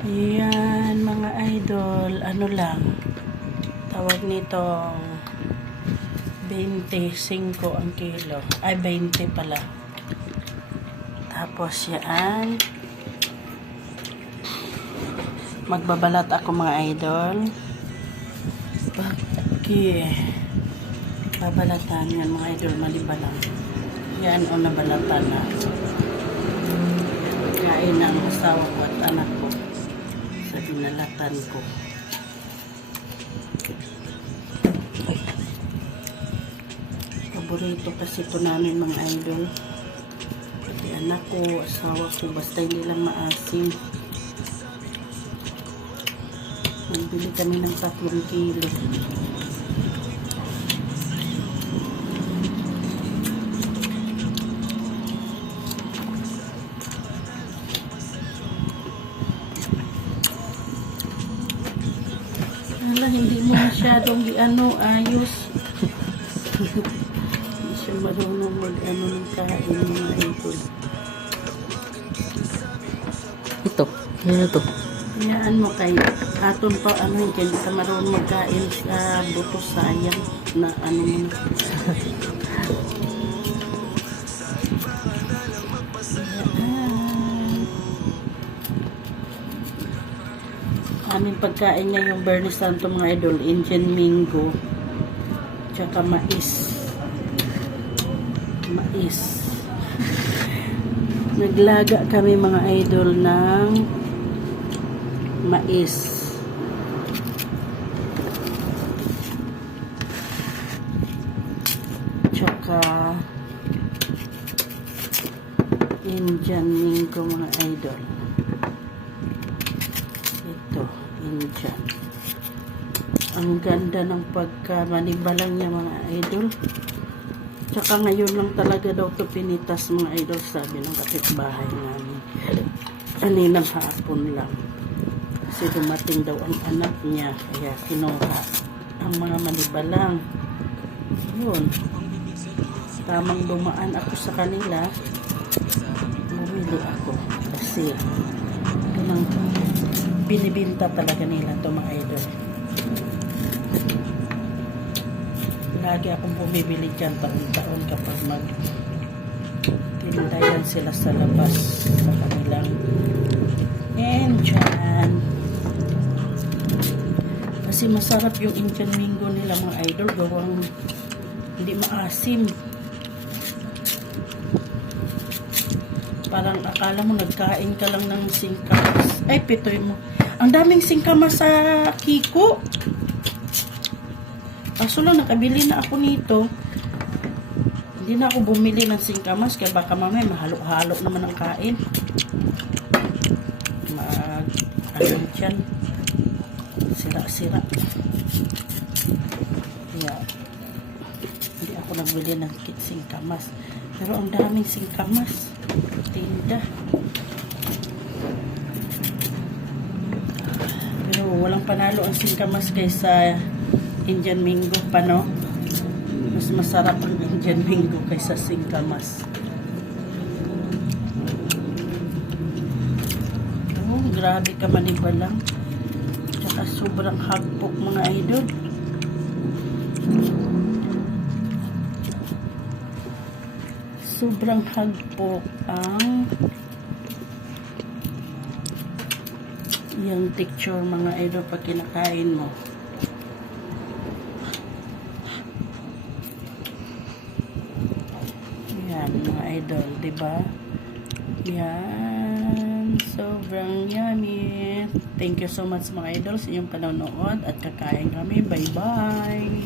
Ayan mga idol, ano lang, tawag nitong 25 ang kilo, ay 20 pala. Tapos yan, magbabalat ako mga idol. Okay, babalatan yan mga idol, malibalang. Yan o, nabalatan na. Kain ng asawa ko at anak ko sa binalatan ko. Ay. Paborito kasi ito namin mga idol. Pati anak ko, asawa ko, basta hindi lang maasim. Nagbili kami ng 3 kilo. Hindi mo masyadong ayos. Hindi siya marunong ng kain mga idol. Ito, yan ito. Hayaan mo kay aton pa hindi ka marunong magkain sa buto, sayang na mo na. Aming pagkain niya yung Bernie Santo mga idol, Indian Mingo, tsaka mais. Naglaga kami mga idol ng mais. Tsaka Indian Mingo mga idol. Ito, Indian. Ang ganda ng pagkamanibalang niya mga idol. Tsaka ngayon lang talaga daw ito pinitas mga idol, sabi ng kapitbahay namin. Kaninang hapon lang. Kasi dumating daw ang anak niya, kaya kinuha ang mga manibalang. Yun. Tamang dumaan ako sa kanila, bumili ako. Kasi ganang binibinta talaga nila ito mga idol. Lagi akong bumibili dyan taon-taon kapag tindayan sila sa labas sa kanilang Indian. Kasi masarap yung Indian Mingo nila mga idol, gawang hindi maasim. Parang akala mo nagkain ka lang ng singkamas. Ay, pitoy mo. Ang daming singkamas sa Kiko. Kaso lang, nakabili na ako nito. Hindi na ako bumili ng singkamas kaya baka mamaya mahalo-halo naman ang kain. Dyan. Sira-sira. Kaya, hindi ako nagbili ng singkamas. Pero ang daming singkamas. Tinda. Pero walang panalo ang singkamas kaysa Indian Mingo pa, no? Mas masarap ang Indian Mingo kaysa singkamas. Oh, grabe ka manibalang. Tsaka sobrang hagpok mga idol. Sobrang hagpok ang yung texture mga idol pag kinakain mo. Yan mga idol, diba? Yan, sobrang yummy. Thank you so much mga idol sa inyong panonood at kakain kami. Bye bye.